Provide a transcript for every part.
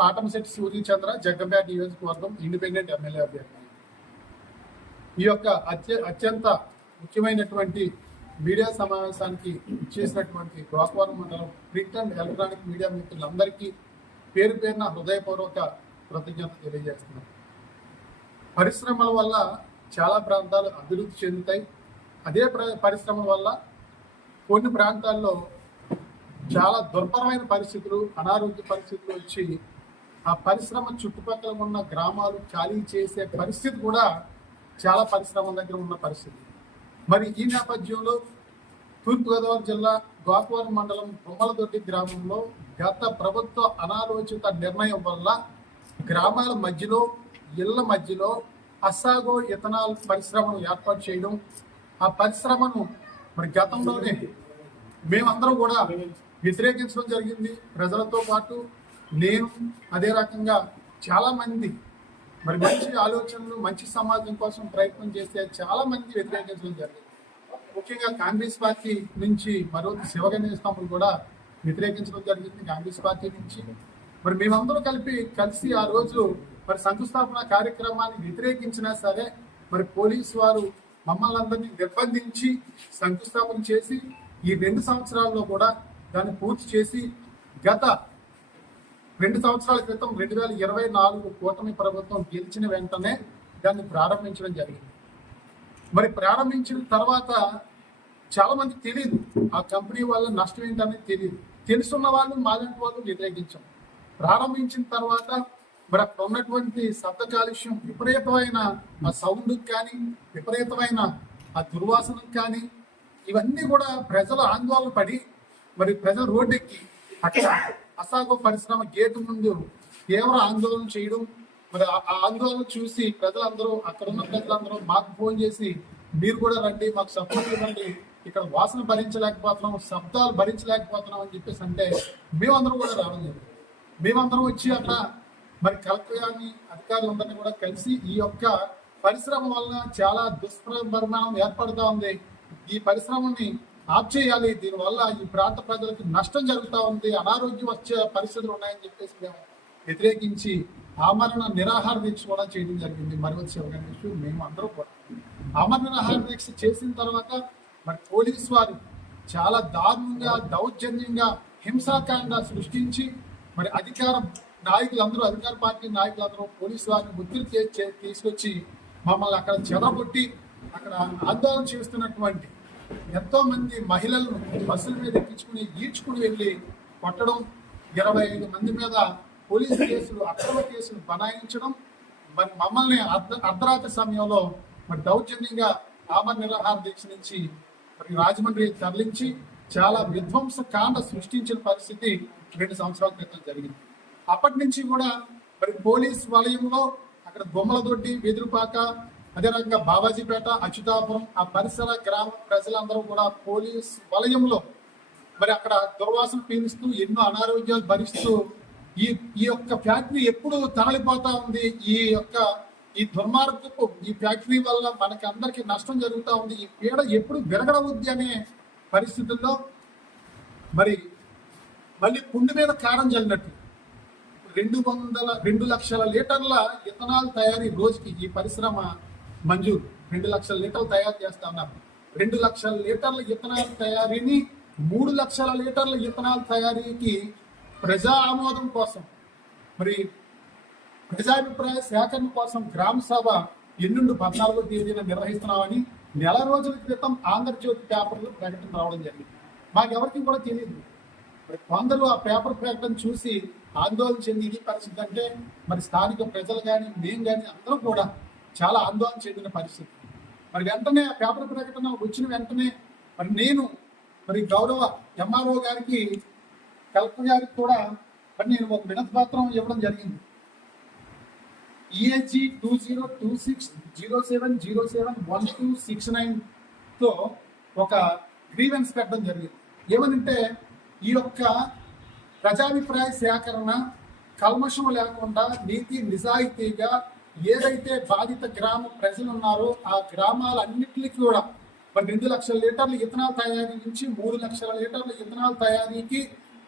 పాటంశెట్టి సూర్యచంద్ర జగ్గంపేట నియోజకవర్గం independent MLA అభ్యర్థి. ఈ యొక్క అత్యంత ముఖ్యమైనటువంటి మీడియా సమావేశానికి చేసినటువంటి గోకవరం మండలం ప్రింట్ అండ్ ఎలక్ట్రానిక్ మీడియా మిత్రులందరికీ పేరు పేరున హృదయపూర్వక కృతజ్ఞత తెలియజేస్తున్నాను. పరిశ్రమల వల్ల చాలా ప్రాంతాలు అభివృద్ధి చెందుతాయి. అదే పరిశ్రమల వల్ల కొన్ని ప్రాంతాల్లో చాలా దుర్భరమైన పరిస్థితులు, అనారోగ్య పరిస్థితులు వచ్చి ఆ పరిశ్రమ చుట్టుపక్కల ఉన్న గ్రామాలు ఖాళీ చేసే పరిస్థితి కూడా చాలా పరిశ్రమల దగ్గర ఉన్న పరిస్థితి. మరి ఈ నేపథ్యంలో తూర్పుగోదావరి జిల్లా గోకవరం మండలం బొమ్మలదొడ్డి గ్రామంలో గత ప్రభుత్వ అనాలోచిత నిర్ణయం వల్ల గ్రామాల మధ్యలో, ఇళ్ల మధ్యలో అస్సాగో ఇథనాల్ పరిశ్రమను ఏర్పాటు చేయడం, ఆ పరిశ్రమను మరి గతంలోనే మేమందరం కూడా వ్యతిరేకించడం జరిగింది. ప్రజలతో పాటు నేను, అదే రకంగా చాలా మంది మరి మంచి ఆలోచనలు, మంచి సమాజం కోసం ప్రయత్నం చేసే చాలా మంది వ్యతిరేకించడం జరిగింది. ముఖ్యంగా కాంగ్రెస్ పార్టీ నుంచి మరొక శివగణేష్ తమ్ముడు కూడా వ్యతిరేకించడం జరిగింది. కాంగ్రెస్ పార్టీ నుంచి మరి మేమందరం కలిసి ఆ రోజు మరి శంకుస్థాపన కార్యక్రమాన్ని వ్యతిరేకించినా సరే మరి పోలీసు వారు మమ్మల్ని అందరినీ నిర్బంధించి శంకుస్థాపన చేసి ఈ 2 సంవత్సరాల్లో కూడా దాన్ని పూర్తి చేసి గత 2 సంవత్సరాల క్రితం 2024 కూటమి ప్రభుత్వం గెలిచిన వెంటనే దాన్ని ప్రారంభించడం జరిగింది. మరి ప్రారంభించిన తర్వాత చాలా మందికి తెలియదు ఆ కంపెనీ వల్ల నష్టం ఏంటనేది తెలియదు. తెలుసున్న వాళ్ళు మాలాంటి వాళ్ళు వ్యతిరేకించాం. ప్రారంభించిన తర్వాత మరి అక్కడ ఉన్నటువంటి శబ్ద కాలుష్యం, విపరీతమైన ఆ సౌండ్ కానీ, విపరీతమైన ఆ దుర్వాసనకు కానీ, ఇవన్నీ కూడా ప్రజలు ఆందోళన పడి మరి ప్రజలు రోడ్డెక్కి అక్కడ అసాగో పరిశ్రమ గేటు ముందు తీవ్ర ఆందోళన చేయడం, మరి ఆ ఆందోళన చూసి ప్రజలందరూ, అక్కడ ఉన్న ప్రజలందరూ మాకు ఫోన్ చేసి మీరు కూడా రండి, మాకు సపోర్ట్ ఇవ్వండి, ఇక్కడ వాసన భరించలేకపోతున్నాం, శబ్దాలు భరించలేకపోతున్నాం అని చెప్పేసి అంటే మేమందరం కూడా రావడం జరిగింది. మేమందరం వచ్చి అక్కడ మరి కలెక్టర్ గారిని, అధికారులందరినీ కూడా కలిసి ఈ యొక్క పరిశ్రమ వలన చాలా దుష్పరిణామం ఏర్పడుతూ ఉంది, ఈ పరిశ్రమని ఆఫ్ చేయాలి, దీనివల్ల ఈ ప్రాంత ప్రజలకు నష్టం జరుగుతూ ఉంది, అనారోగ్యం వచ్చే పరిస్థితులు ఉన్నాయని చెప్పేసి మేము వ్యతిరేకించి ఆమరణ నిరాహార దీక్ష కూడా చేయడం జరిగింది. మరొక శివగణేష్ మేము అందరూ కూడా ఆమరణ నిరాహార దీక్ష చేసిన తర్వాత మరి పోలీసు వారు చాలా దారుణంగా, దౌర్జన్యంగా హింసాకాండ సృష్టించి మరి అధికార పార్టీ నాయకులందరూ పోలీసు వారిని ఒత్తిడి తీసుకొచ్చి మమ్మల్ని అక్కడ చెదరగొట్టి అక్కడ ఆందోళన చేస్తున్నటువంటి ఎంతో మంది మహిళలను బస్సుల మీద ఎక్కించుకుని ఈడ్చుకుని వెళ్ళి కొట్టడం, 25 మంది మీద పోలీసు కేసులు, అక్రమ కేసులు బనాయించడం, మరి మమ్మల్ని అర్ధరాత్రి సమయంలో మరి దౌర్జన్యంగా ఆమరణ నిరాహార దీక్ష నుంచి మరి రాజమండ్రి తరలించి చాలా విధ్వంస కాండ సృష్టించిన పరిస్థితి 2 సంవత్సరాల క్రితం జరిగింది. అప్పటి నుంచి కూడా మరి పోలీస్ వలయంలో అక్కడ బొమ్మలదొడ్డి, వెదురుపాక, అదే రకంగా బాబాజీపేట, అచ్యుతాపురం, ఆ పరిసర గ్రామ ప్రజలందరూ కూడా పోలీస్ వలయంలో మరి అక్కడ దుర్వాసన పీలుస్తూ ఎన్నో అనారోగ్యాలు భరిస్తూ ఈ యొక్క ఫ్యాక్టరీ ఎప్పుడు తరలిపోతా ఉంది, ఈ దుర్మార్గపు ఈ ఫ్యాక్టరీ వల్ల మనకి అందరికీ నష్టం జరుగుతూ ఉంది, ఈ పీడ ఎప్పుడు విరగడవుద్ది అనే పరిస్థితుల్లో మరి మళ్ళీ పుండు మీద కారం చల్లినట్టు 2 లక్షల లీటర్ల ఇథనాల్ తయారీ రోజుకి ఈ పరిశ్రమ మంజూరు. 2 లక్షల లీటర్లు తయారు చేస్తా ఉన్నారు. 2 లక్షల లీటర్ల ఇథనాల్ తయారీని 3 లక్షల లీటర్ల ఇథనాల్ తయారీకి ప్రజా ఆమోదం కోసం, మరి ప్రజాభిప్రాయ సేకరణ కోసం గ్రామ సభ ఎల్లుండి 14వ తేదీన నిర్వహిస్తున్నామని నెల రోజుల క్రితం ఆంధ్రజ్యోతి పేపర్లో ప్రకటన రావడం జరిగింది. మాకెవరికి కూడా తెలియదు. కొందరు ఆ పేపర్ ప్రకటన చూసి ఆందోళన చెంది ఇది పరిస్థితి అంటే మరి స్థానిక ప్రజలు కానీ, మేము కానీ అందరూ కూడా చాలా ఆందోళన చెందిన పరిస్థితి. మరి వెంటనే ఆ పేపర్ ప్రకటన వచ్చిన వెంటనే మరి నేను మరి గౌరవ ఎంఆర్ఓ గారికి, కలెక్టర్ గారికి కూడా మరి నేను ఒక వినతి పత్రం ఇవ్వడం జరిగింది. ESG 202607071269తో ఒక గ్రీవెన్స్ పెట్టడం జరిగింది. ఏమనంటే ఈ యొక్క ప్రజాభిప్రాయ సేకరణ కల్మషం లేకుండా నీతి నిజాయితీగా ఏదైతే బాధిత గ్రామ ప్రజలు ఉన్నారో ఆ గ్రామాలన్నింటికి కూడా మరి 2 లక్షల లీటర్ల ఇథనాల్ తయారీ నుంచి 3 లక్షల లీటర్ల ఇథనాల్ తయారీకి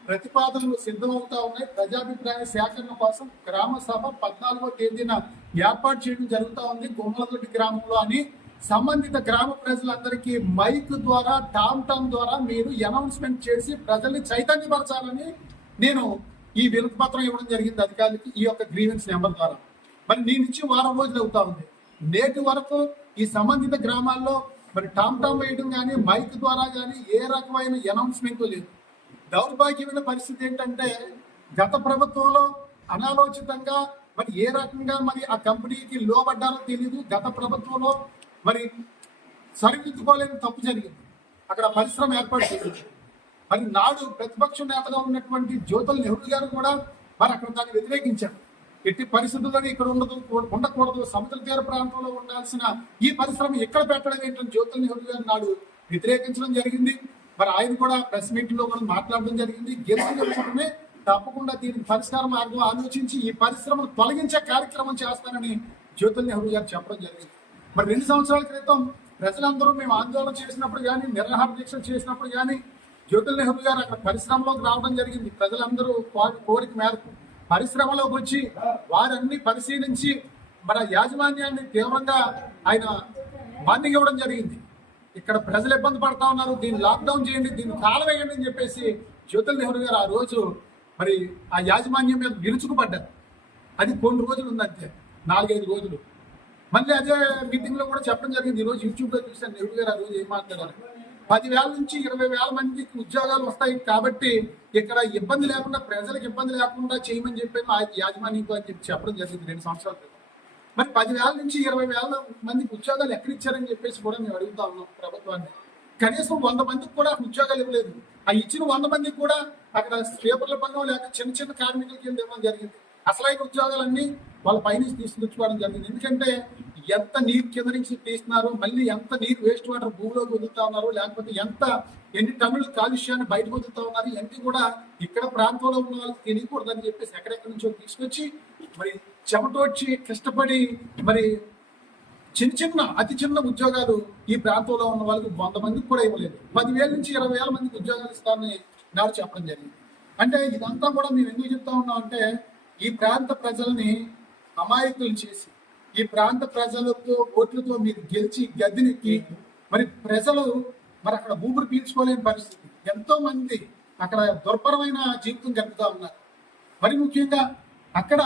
ప్రతిపాదనలు సిద్ధమవుతా ఉన్నాయి. ప్రజాభిప్రాయ సేకరణ కోసం గ్రామ సభ 14వ తేదీన ఏర్పాటు చేయడం జరుగుతూ ఉంది గుమ్మలదొడ్డి గ్రామంలో అని సంబంధిత గ్రామ ప్రజలందరికీ మైక్ ద్వారా టామ్ ద్వారా మీరు అనౌన్స్మెంట్ చేసి ప్రజల్ని చైతన్యపరచాలని నేను ఈ వినతి పత్రం ఇవ్వడం జరిగింది అధికారులకి, ఈ యొక్క గ్రీవెన్స్ నెంబర్ ద్వారా. మరి నేను ఇచ్చి వారం రోజులు అవుతా ఉంది. నేటి వరకు ఈ సంబంధిత గ్రామాల్లో మరి టామ్ వేయడం కానీ మైక్ ద్వారా కానీ ఏ రకమైన అనౌన్స్మెంట్ లేదు. దౌర్భాగ్యమైన పరిస్థితి ఏంటంటే గత ప్రభుత్వంలో అనాలోచితంగా మరి ఏ రకంగా మరి ఆ కంపెనీకి లోబడ్డారో తెలియదు. గత ప్రభుత్వంలో మరి సరిదిద్దుకోలేని తప్పు జరిగింది, అక్కడ పరిశ్రమ ఏర్పాటు చేసింది. మరి నాడు ప్రతిపక్ష నేతగా ఉన్నటువంటి జ్యోతుల నెహ్రూ గారు కూడా మరి అక్కడ దాన్ని వ్యతిరేకించారు. ఎట్టి పరిస్థితుల్లోనే ఇక్కడ ఉండకూడదు, సముద్ర తీర ప్రాంతంలో ఉండాల్సిన ఈ పరిశ్రమ ఎక్కడ పెట్టడం ఏంటంటే జ్యోతుల నెహ్రూ గారు నాడు వ్యతిరేకించడం జరిగింది. మరి ఆయన కూడా ప్రెస్ మీట్ లో కూడా మాట్లాడడం జరిగింది. గెలిచిన తప్పకుండా దీనికి పరిష్కార మార్గం ఆలోచించి ఈ పరిశ్రమను తొలగించే కార్యక్రమం చేస్తానని జ్యోతుల నెహ్రూ గారు చెప్పడం జరిగింది. మరి 2 సంవత్సరాల క్రితం ప్రజలందరూ మేము ఆందోళన చేసినప్పుడు కానీ నిరాహార దీక్ష చేసినప్పుడు కానీ జ్యోతుల నెహ్రూ గారు అక్కడ పరిశ్రమలోకి రావడం జరిగింది. ప్రజలందరూ కోరిక మేరకు పరిశ్రమలోకి వచ్చి వారన్ని పరిశీలించి మన యాజమాన్యాన్ని తీవ్రంగా ఆయన వార్నింగ్ ఇవ్వడం జరిగింది. ఇక్కడ ప్రజలు ఇబ్బంది పడతా ఉన్నారు, దీన్ని లాక్డౌన్ చేయండి, దీన్ని కాలవేయండి అని చెప్పేసి జ్యోతుల నెహ్రూ గారు ఆ రోజు మరి ఆ యాజమాన్యం మీద విరుచుకుపడ్డారు. అది కొన్ని రోజులు ఉందంతే, 4-5 రోజులు. మళ్ళీ అదే మీటింగ్ లో కూడా చెప్పడం జరిగింది. ఈ రోజు యూట్యూబ్ లో చూసాను నెహ్రూ గారు ఆ రోజు ఏం మాట్లాడారు. 10,000 నుంచి 20,000 మందికి ఉద్యోగాలు వస్తాయి కాబట్టి ఇక్కడ ఇబ్బంది లేకుండా ప్రజలకు ఇబ్బంది లేకుండా చేయమని చెప్పి యాజమాన్యంతో అని చెప్పి చెప్పడం జరిగింది 2 సంవత్సరాల క్రితం. మరి 10,000 నుంచి 20,000 మందికి ఉద్యోగాలు ఎక్కడ ఇచ్చారని చెప్పేసి కూడా మేము అడుగుతా ఉన్నాం ప్రభుత్వాన్ని. కనీసం 100 మందికి కూడా ఉద్యోగాలు ఇవ్వలేదు. ఆ ఇచ్చిన 100 మందికి కూడా అక్కడ స్వీపర్ల పనులు లేక చిన్న కార్మికుల కింద ఇవ్వడం జరిగింది. అసలైన ఉద్యోగాలన్నీ వాళ్ళ పైనుంచి తీసుకొచ్చుకోవడం జరిగింది. ఎందుకంటే ఎంత నీరు కింద నుంచి తీస్తున్నారు, మళ్ళీ ఎంత నీరు వేస్ట్ వాటర్ భూమిలోకి వదులుతా ఉన్నారు, లేకపోతే ఎన్ని టన్నుల కాలుష్యాన్ని బయటకు వదులుతా ఉన్నారు, ఇవన్నీ కూడా ఇక్కడ ప్రాంతంలో ఉన్న వాళ్ళకి తెలియకూడదని చెప్పేసి ఎక్కడెక్కడి నుంచో తీసుకొచ్చి మరి చెమటోడ్చి కష్టపడి మరి అతి చిన్న ఉద్యోగాలు ఈ ప్రాంతంలో ఉన్న వాళ్ళకి 100 మందికి కూడా ఇవ్వలేదు. 10,000 నుంచి 20,000 మందికి ఉద్యోగాలు ఇస్తామని నాడు చెప్పడం జరిగింది. అంటే ఇదంతా కూడా మేము ఎందుకు చెప్తా ఉన్నాం అంటే ఈ ప్రాంత ప్రజల్ని అమాయకులు చేసి ఈ ప్రాంత ప్రజలతో ఓట్లతో మీరు గెలిచి గద్దెనెక్కి మరి ప్రజలు మరి అక్కడ ఊపిరి పీల్చుకోలేని పరిస్థితి. ఎంతో మంది అక్కడ దుర్భరమైన జీవితం గడుపుతా ఉన్నారు. మరి ముఖ్యంగా అక్కడ